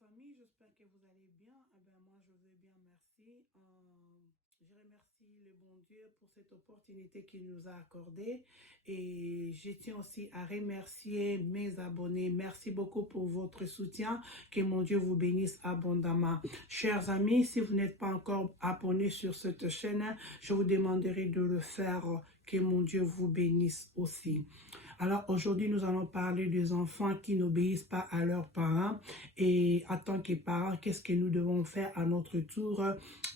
famille, j'espère que vous allez bien. Eh ben, moi, je vais bien, merci. Je remercie le bon Dieu pour cette opportunité qu'il nous a accordée. Et je tiens aussi à remercier mes abonnés. Merci beaucoup pour votre soutien. Que mon Dieu vous bénisse abondamment. Chers amis, si vous n'êtes pas encore abonnés sur cette chaîne, je vous demanderai de le faire. Que mon Dieu vous bénisse aussi. Alors aujourd'hui, nous allons parler des enfants qui n'obéissent pas à leurs parents. Et en tant que parents, qu'est-ce que nous devons faire à notre tour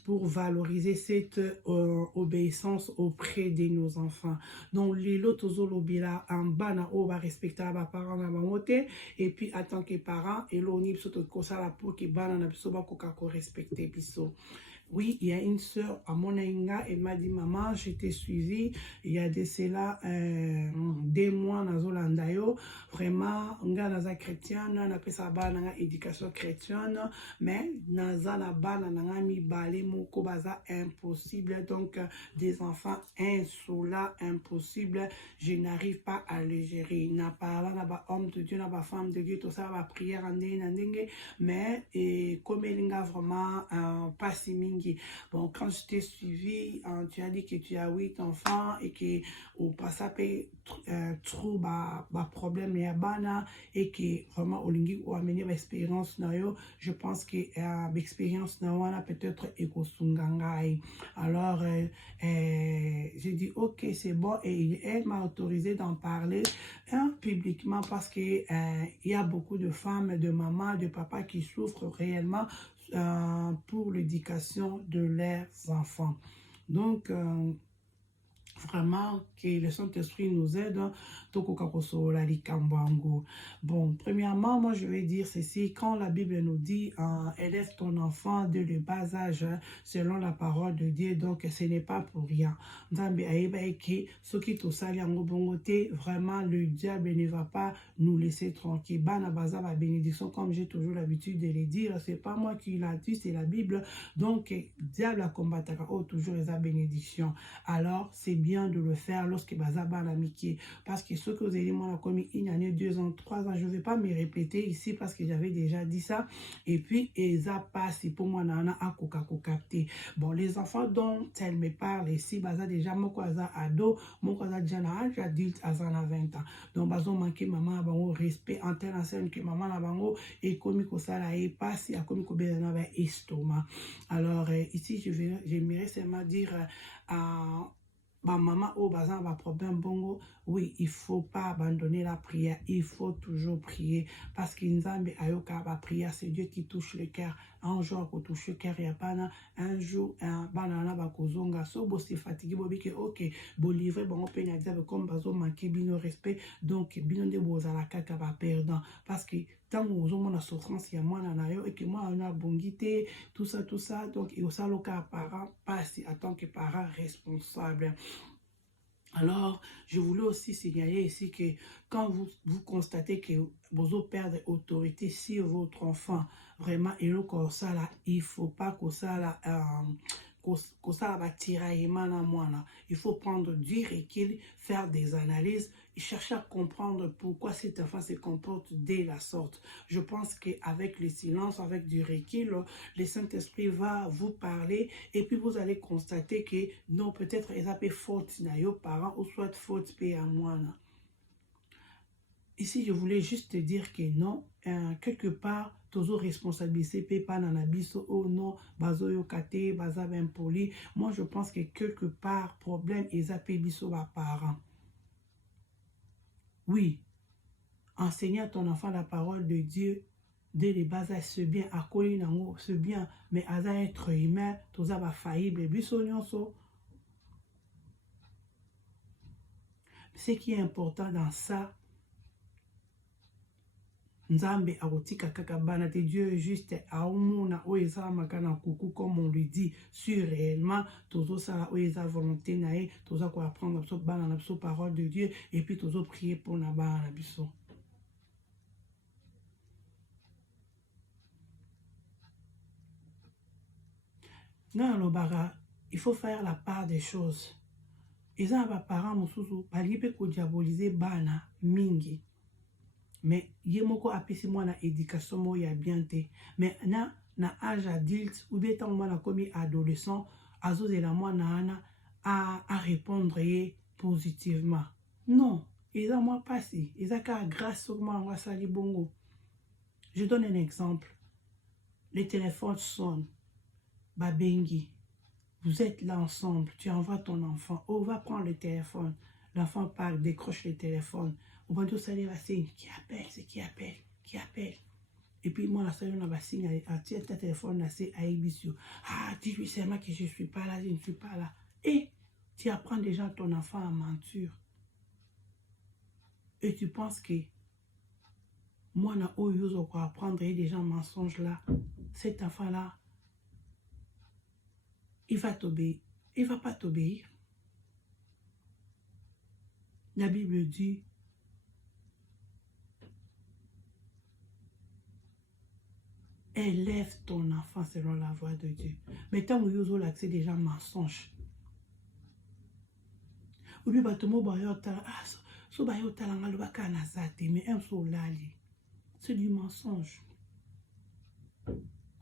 pour valoriser cette obéissance auprès de nos enfants. Donc, lilo tozolobila en bana o va respecter ba parents na bangote. Et puis, en tant que parents, elo ni biso to kosala pour que bana na biso ba koka ko respecter biso. Oui, il y a une sœur à Monainga, elle m'a dit, maman, je t'ai suivi, il y a de cela 2 mois dans Zolandayo, vraiment, nga naza chrétienne, na pesa ba na éducation chrétienne, mais naza na ba na nga mi balé moko baza impossible, donc des enfants insolents, impossible, je n'arrive pas à le gérer. Na parla na ba homme de Dieu, na ba femme de Dieu, tout ça va prière en ndenge, mais comme elle a vraiment pas si mingi. Bon, quand je t'ai suivi, tu as dit que tu as 8 enfants et que au passage trop problème ya bana et que vraiment olingi ou amener l'expérience na yo, je pense que l'expérience na wana peut-être ekosungangai. Alors j'ai dit ok, c'est bon, et elle m'a autorisé d'en parler publiquement parce que il y a beaucoup de femmes, de mamans, de papas qui souffrent réellement pour l'éducation de leurs enfants. Donc, vraiment que le Saint-Esprit nous aide. Bon, premièrement, moi je vais dire ceci, quand la Bible nous dit élève ton enfant dès le bas âge selon la parole de Dieu, donc ce n'est pas pour rien. Vraiment, le diable ne va pas nous laisser tranquille. Bana baza la bénédiction, comme j'ai toujours l'habitude de le dire, c'est pas moi qui l'a dit, c'est la Bible. Donc, diable a combattu toujours les bénédictions. Alors, c'est bien de le faire lorsque bazaba l'amitié. Parce que ce que vous avez dit, moi, on a commis 1 année, 2 ans, 3 ans, je ne vais pas me répéter ici parce que j'avais déjà dit ça. Et puis, ça passe pour moi, nana, à coca capté. Bon, les enfants dont elle me parle ici, baza déjà, mon kwaza ado, mon kwaza déjà âge adulte, à 20 ans. Donc, bazo manqué maman, bango, respect, antenne en scène que maman, la bango, et comme ça, là, et passe, à comme ça, là, estomac. Alors, ici, j'aimerais seulement dire ma maman au bazan va problème bongo, oui, il faut pas abandonner la prière, il faut toujours prier parce qu'Inzambe ayoka va prier, c'est Dieu qui touche le cœur. Un jour qu'on touche le cœur, il y a pas un jour un banana va kozonga so bo c'est fatigué bo que ok bo livrer bon peine à dire comme bazo manquer bino respect, donc bino de bozala kaka va perdant parce que tant que vous avez souffrance, il y a moi et que moi on a bongité, tout ça, donc il y a aussi le cas parent, pas en tant que parent responsable. Alors, je voulais aussi signaler ici que quand vous constatez que vous perdez autorité sur votre enfant, vraiment, il ne faut pas que ça là, il faut prendre du recul, faire des analyses et chercher à comprendre pourquoi cet enfant se comporte de la sorte. Je pense qu'avec le silence, avec du recul, le Saint-Esprit va vous parler et puis vous allez constater que non, peut-être il y a faute na yo parents ou soit faute paix à moi. Ici, je voulais juste te dire que non, quelque part, toujours responsabilité, pas dans l'abisso, oh non, bazo yo kate, baza ben poli. Moi, je pense que quelque part, problème, ils appellent biso ba parents. Oui, enseigner à ton enfant la parole de Dieu, dès les bas âges, c'est bien, à coller nango, c'est bien, mais à être humain, tout ça va faillible, biso nyonso. Ce qui est important dans ça, Nzambe arotika kaka bana te Dieu juste aumuna oeza makana kuku comme on lui dit sur réellement tozo sala oeza volonté nae toza ko apprendre biso bana na biso parole de Dieu et puis tozo prier pour na bana na biso. Non lobara, il faut faire la part des choses. Eza ba parents mosusu balipe ko diaboliser bana mingi. mais yemoko apesi moi na éducation mo ya bien te. Mais na âge adulte ou bien tant moi na comme adolescent azozela moi na ana à répondre positivement. Non, ils ont moi passé, ils ont qu'à grâce au moi on sali bongo. Je donne un exemple. Les téléphones sonnent, babengi. Vous êtes là ensemble, tu envoies ton enfant, oh va prendre le téléphone. L'enfant parle, décroche le téléphone. Au bout de ça, il va signer qui appelle, c'est qui appelle, qui appelle. Et puis moi, la salle, on va signer, tiens, ta téléphone, c'est à Ibisio. Ah, dis-lui seulement que je ne suis pas là, je ne suis pas là. Et tu apprends déjà ton enfant à mentir. Et tu penses que moi, na oyo pour apprendre déjà mensonge là, cet enfant-là, il va t'obéir. Il ne va pas t'obéir. La Bible dit, élève ton enfant selon la voie de Dieu. Mais tant que vous avez accès déjà mensonge. Ou bien, c'est du mensonge.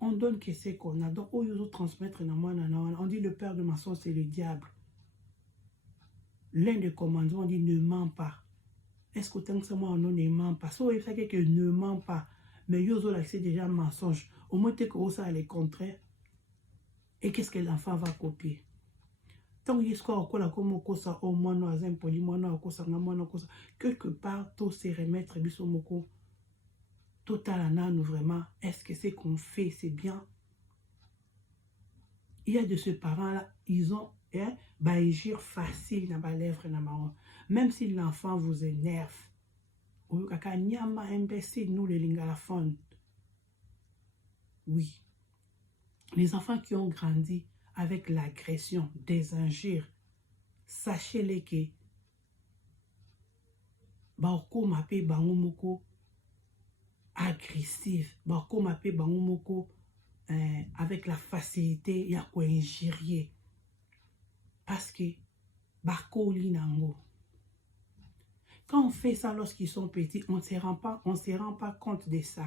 On donne que c'est qu'on a. Donc, au transmettre, on dit le père de mensonge, c'est le diable. L'un des commandements, on dit ne mens pas. Est-ce que tant que moi, on ne ment pas? So, il fait que ne ment pas. Mais yozo là, c'est déjà mensonge. Au moins, tu que ça est contraire. Et qu'est-ce que l'enfant va copier? Tant qu'il y a comme ça, au moins, nous avons poli, quelque part, tout se remettre, bisomoko, total, nous vraiment, est-ce que c'est qu'on fait, c'est bien? Il y a de ces parents-là, ils ont agir facile dans la lèvre, même si l'enfant vous énerve. Nous, les lingalafons. Oui. Les enfants qui ont grandi avec l'agression, des injures, sachez-les que Baoko m'appelle Bangomoko agressif, Baoko m'appelle Bangomoko avec la facilité, il y a quoi injurier. Parce que Bako Linango. Quand on fait ça lorsqu'ils sont petits, on ne se rend pas compte de ça.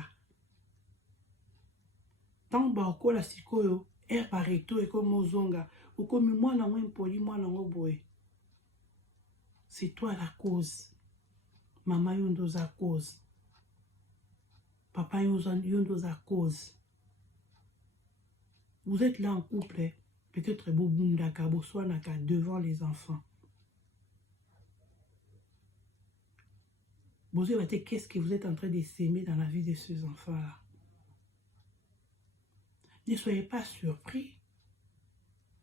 Tant Baoko la sikoyo, pareto et comme Ozonga, ou comme moi na poli moi na boy. C'est toi la cause. Maman yondo a cause. Papa yondo a cause. Vous êtes là en couple, peut-être Boboundaka, Boswanaka, devant les enfants. Vous avez qu'est-ce que vous êtes en train de s'aimer dans la vie de ces enfants-là? Ne soyez pas surpris.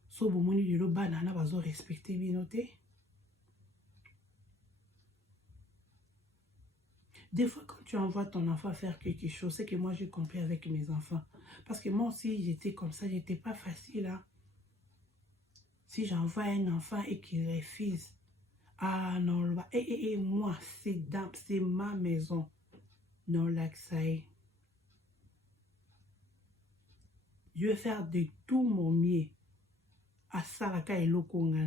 So bomoni de banana bazo respecter binoté. Des fois, quand tu envoies ton enfant faire quelque chose, c'est que moi, j'ai compris avec mes enfants. Parce que moi aussi, j'étais comme ça, j'étais pas facile. Hein? Si j'envoie un enfant et qu'il refuse, ah non, moi, c'est ma maison. Non, l'accès. Je vais faire de tout mon mieux. À Saraka et Lokonga.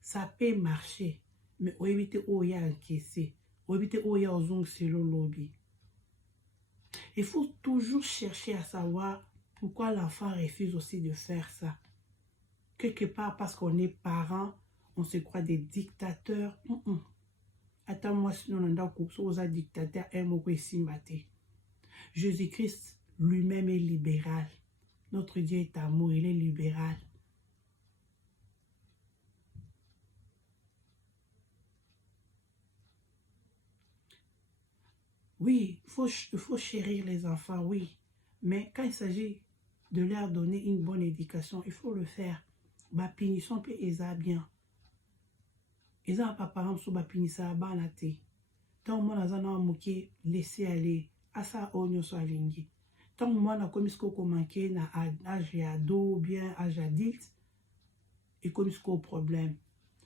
Ça peut marcher, mais on évite Oya encaissé. On évite Oya Ozong Selo Lobby. Il faut toujours chercher à savoir pourquoi l'enfant refuse aussi de faire ça. Quelque part, parce qu'on est parents, on se croit des dictateurs. Attends, moi, sinon, on a un dictateur, Jésus-Christ lui-même est libéral. Notre Dieu est amour, il est libéral. Oui, il faut chérir les enfants, oui. Mais quand il s'agit de leur donner une bonne éducation, il faut le faire. Ba punissons pe eza bien. Eza pas parents so ba punissa banate. Tant moi na zana moké laisser aller asa onyo so alingi. Tant moi na komisko ko manqué na âge ado bien âge adulte et komisko problème.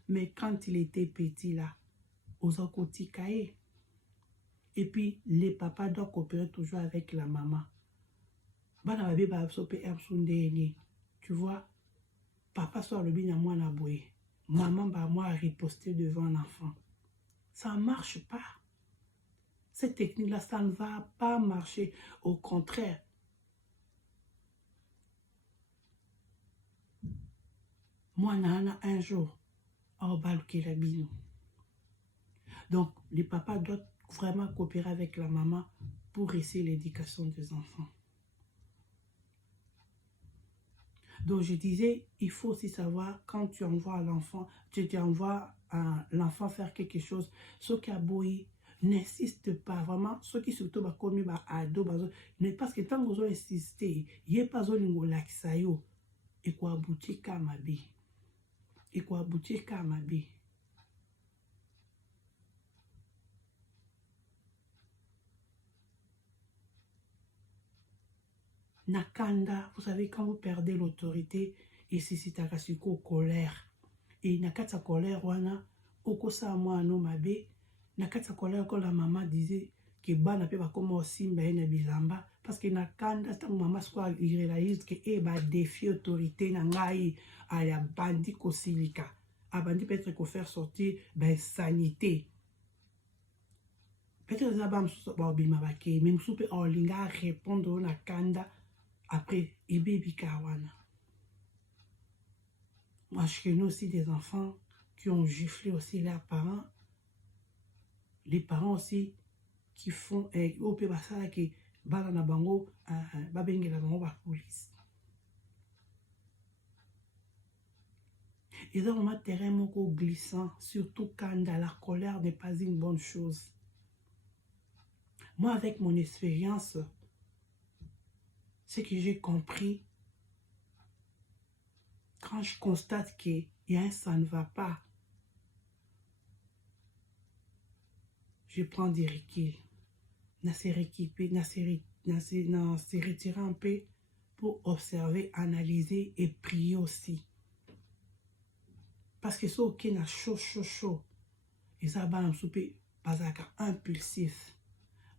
Mais quand il était petit là, aux akoti kaé. Et puis les papas doivent coopérer toujours avec la maman. Tu vois, papa soit le bien à moi la boue. Maman va moi riposter devant l'enfant. Ça ne marche pas. Cette technique-là, ça ne va pas marcher. Au contraire. Moi, Nana, un jour, au Balukilabino. Donc, les papas doivent vraiment coopérer avec la maman pour essayer l'éducation des enfants. Donc, je disais, il faut aussi savoir, quand tu envoies l'enfant, tu envoies l'enfant faire quelque chose, ce qui a beau, n'insiste pas vraiment, ce qui surtout va commis ado, parce que tant que vous insistez, il n'y a pas de laxayo, et quoi aboutir qu'à ma vie. Et quoi aboutir qu'à ma vie. Nakanda, vous savez, quand vous perdez l'autorité, et c'est takasuko colère. Et nakata colère, wana, okosa moi no mabe, nakata colère quand la maman disait que bana pe ba comme aussi na bilamba, parce que nakanda, c'est maman soit il réalise que ba défi autorité na ngai à la bandi kosilika. A bandi peut-être qu'on faire sortir ben sanité. Peut-être que ça va me bima bake, même soupe en linga répondre na kanda. Après, et baby kawana. Moi, je connais aussi des enfants qui ont giflé aussi leurs parents. Les parents aussi qui font au pe basala ki bala na bango babenge la bango ba police. Ils ont vraiment terrain moko glissant, surtout quand la colère n'est pas une bonne chose. Moi, avec mon expérience, ce que j'ai compris, quand je constate qu'il y a un ça ne va pas, je prends des reculs. Se retirer un peu pour observer, analyser et prier aussi. Parce que ce qui est chaud, et ça va souper pas impulsif.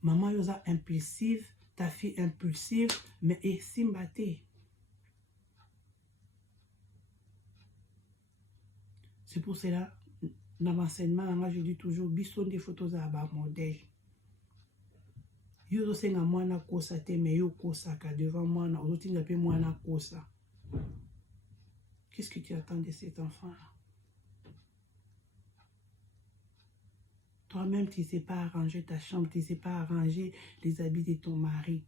Maman yosa impulsive, ta fille impulsive, mais et simbaté. C'est pour cela, dans l'enseignement, je dis toujours, bisson des photos à bas modèle. Yo senga mwana kosa te, mais yo kosa ka devant mwana, ozotinga pe mwana kosa. Qu'est-ce que tu attends de cet enfant-là? Toi-même, tu ne sais pas arranger ta chambre, tu ne sais pas arranger les habits de ton mari.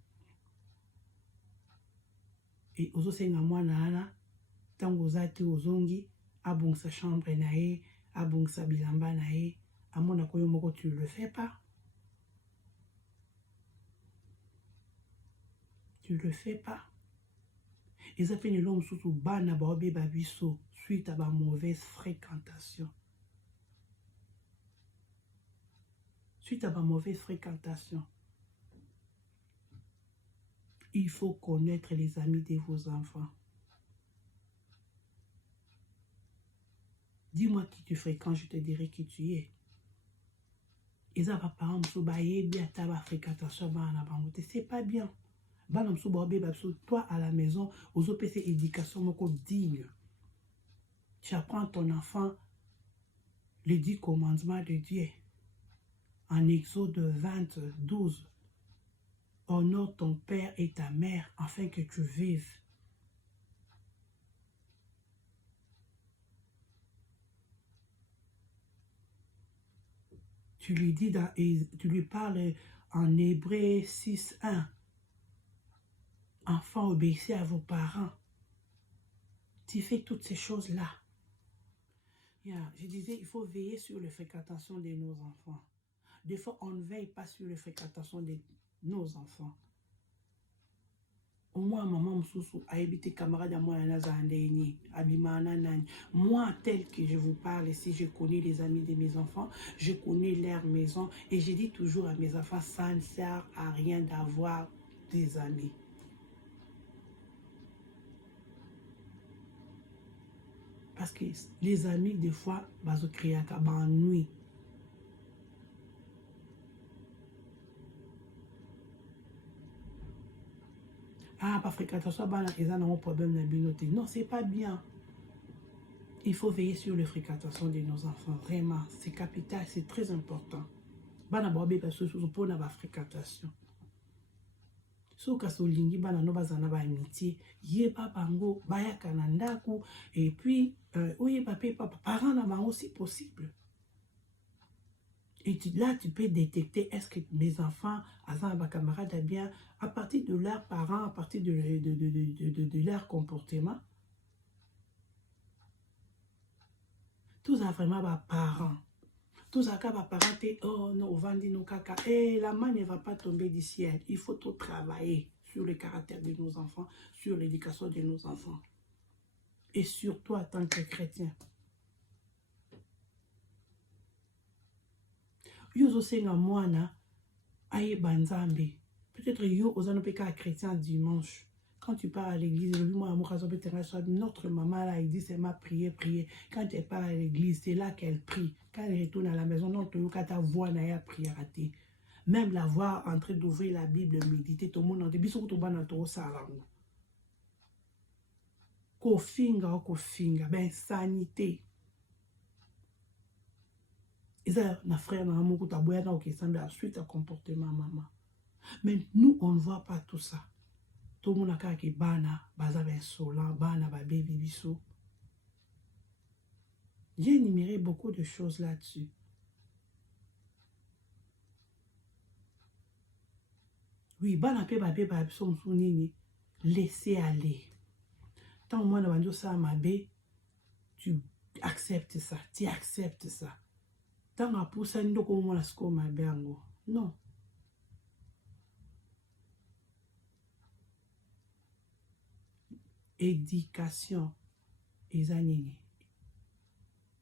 Et ozo senga mwana ana, tango ozate ozongi, abong sa chambre nae, abong sa bilamba nae, amona koyo moko tu ne le fais pas. Tu ne le fais pas. Et ça fait une longue sous bana baobe babiso suite à ma mauvaise fréquentation. Suite à ma mauvaise fréquentation. Il faut connaître les amis de vos enfants. Dis-moi qui tu fréquentes, je te dirai qui tu es. Et ça va par exemple, bien ta fréquentation, c'est pas bien. Toi à la maison, aux OPC éducation digne. Tu apprends à ton enfant les 10 commandements de Dieu. En Exode 20, 12. Honore ton père et ta mère afin que tu vives. Tu lui dis tu lui parles en Hébreu 6, 1. Enfants, obéissez à vos parents. Tu fais toutes ces choses-là. Je disais, il faut veiller sur la fréquentation de nos enfants. Des fois, on ne veille pas sur la fréquentation de nos enfants. Au moins, maman msusu a évité camarade à moi, moi, tel que je vous parle ici, je connais les amis de mes enfants, je connais leur maison et je dis toujours à mes enfants, ça ne sert à rien d'avoir des amis. Parce que les amis, des fois, se créent à nuit. Ah, pas fréquentation, ils ont un problème de binoté. Non, c'est pas bien. Il faut veiller sur la fréquentation de nos enfants. Vraiment, c'est capital, c'est très important. bana baobeba sosusu mpona bafréquentation. Soka solingi bana no bazana ba amitié, yeba bango bayaka na ndako, et puis oyeba pe papa parents na bango si possible. Et là, tu peux détecter est-ce que mes enfants, mes camarades, bien, à partir de leurs parents, à partir de leur comportement. Tous ça vraiment des parents. Tous ça des parents, oh non, vandi no kaka. Eh, la main ne va pas tomber du ciel. Il faut tout travailler sur le caractère de nos enfants, sur l'éducation de nos enfants. Et surtout en tant que chrétien. Yo osenga mwana aye banzambe. Peut-être yo osano peka chrétien dimanche. Quand tu pars à l'église, notre maman là, il dit c'est ma prière, prier. Quand elle part à l'église, c'est là qu'elle prie. Quand elle retourne à la maison, non, tu as ta voix na ya prière à te. Même la voir en train d'ouvrir la Bible, méditer, tout le monde en début, surtout tout le monde en salango. Kofinga, ben sanité. Et ça, na frère, na amour, ta boya na ok, semble à suite à comportement maman. Mais nous, on ne voit pas tout ça. Tout le monde a dit bana, baza ben solan, bana, ba baby biso. J'ai énuméré beaucoup de choses là-dessus. Oui, bana pe ba biso msounini, laissez aller. Tant moi, na banjo ça ma bé, tu acceptes ça, tu acceptes ça. Tant ma poussa ndo ko mo la sko ma bengo. Non. Éducation.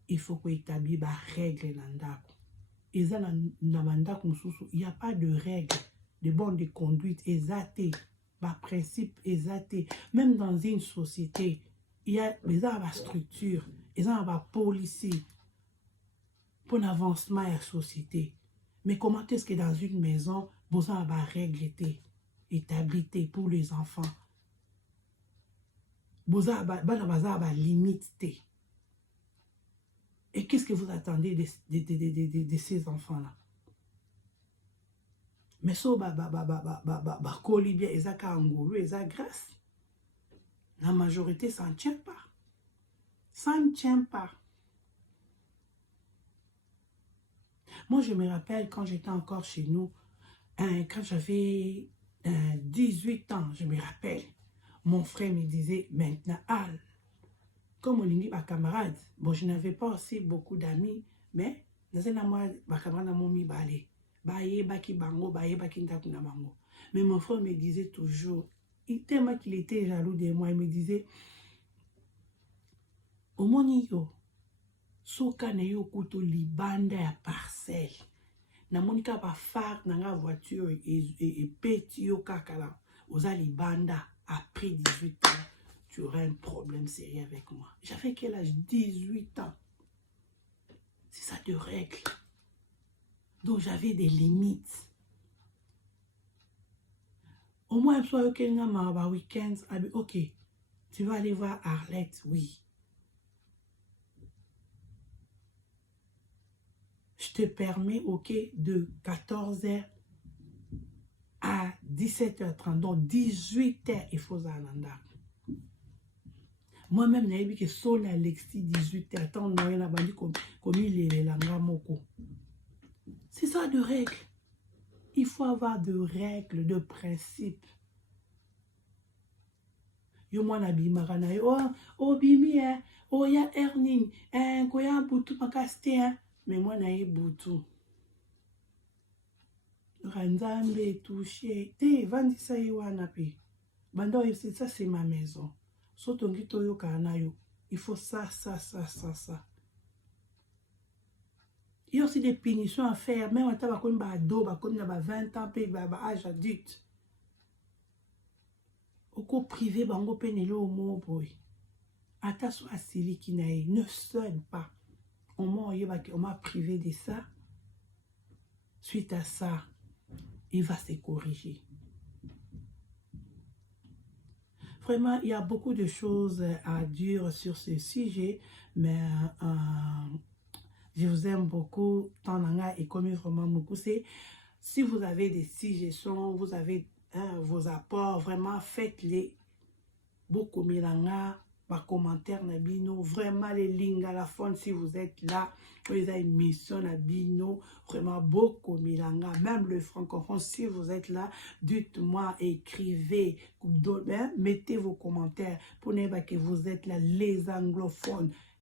Il faut que établir des règles dans ndako. Il n'y a pas de règles, de bonnes de conduite exactes, des principes exacts. Même dans une société, il y a des structures, il y a des policiers pour l'avancement de la société. Mais comment est-ce que dans une maison, vous avez des règles établies pour les enfants? Vous avez des limites. Et qu'est-ce que vous attendez de ces enfants-là? Mais so koli bien ezaka angolo eza grâce. La majorité ça ne tient pas. Ça ne tient pas. Moi je me rappelle quand j'étais encore chez nous, quand j'avais 18 ans, je me rappelle, mon frère me disait maintenant Al. Comme on dit, ma camarade, bon, je n'avais pas aussi beaucoup d'amis, mais dans un amour, ma camarade m'a mis balé. Mais mon frère me disait toujours, tellement qu'il était jaloux de moi, il me disait, au monio, soka ne yo kuto libanda ya parcelle. Na monika ba far na nga voiture et petit yo kakala, oza libanda après 18 ans. Tu aurais un problème sérieux avec moi. J'avais quel âge? 18 ans. C'est ça de règle. Donc j'avais des limites. Au moins, soit ok, week-end, ok, tu vas aller voir Arlette, oui. Je te permets, ok, de 14h à 17h30, donc 18h, il faut Zananda. Moi-même, je que son Alexis 18h, attends, on a bandi comme il est là, c'est ça de règles. Il faut avoir de règles, de principes. Yo mwana bimaka na yo, oh bimi oh ya earning, ko ya butu makaste mais moi na ye butu. Ranzambe touché, te vandisa ye wana pe. Banda ça c'est ma maison. Sotongi toyo kana yo, il faut ça. Il y a aussi des punitions à faire, même quand on a 20 ans, âge adulte. Au privé, bango penelo mo boy. Attention à celui qui ne cède pas. On m'a privé de ça. Suite à ça, il va se corriger. Vraiment, il y a beaucoup de choses à dire sur ce sujet, mais Je vous aime beaucoup. Tananga et comme vraiment beaucoup. Si vous avez des suggestions, vous avez vos apports, vraiment faites-les. Beaucoup milanga, par commentaire na bino, vraiment les lignes à la fin si vous êtes là, vous avez une mission à bino, vraiment beaucoup milanga, même le francophone si vous êtes là, dites-moi, écrivez, mettez vos commentaires pour ne pas que vous êtes là, les anglophones.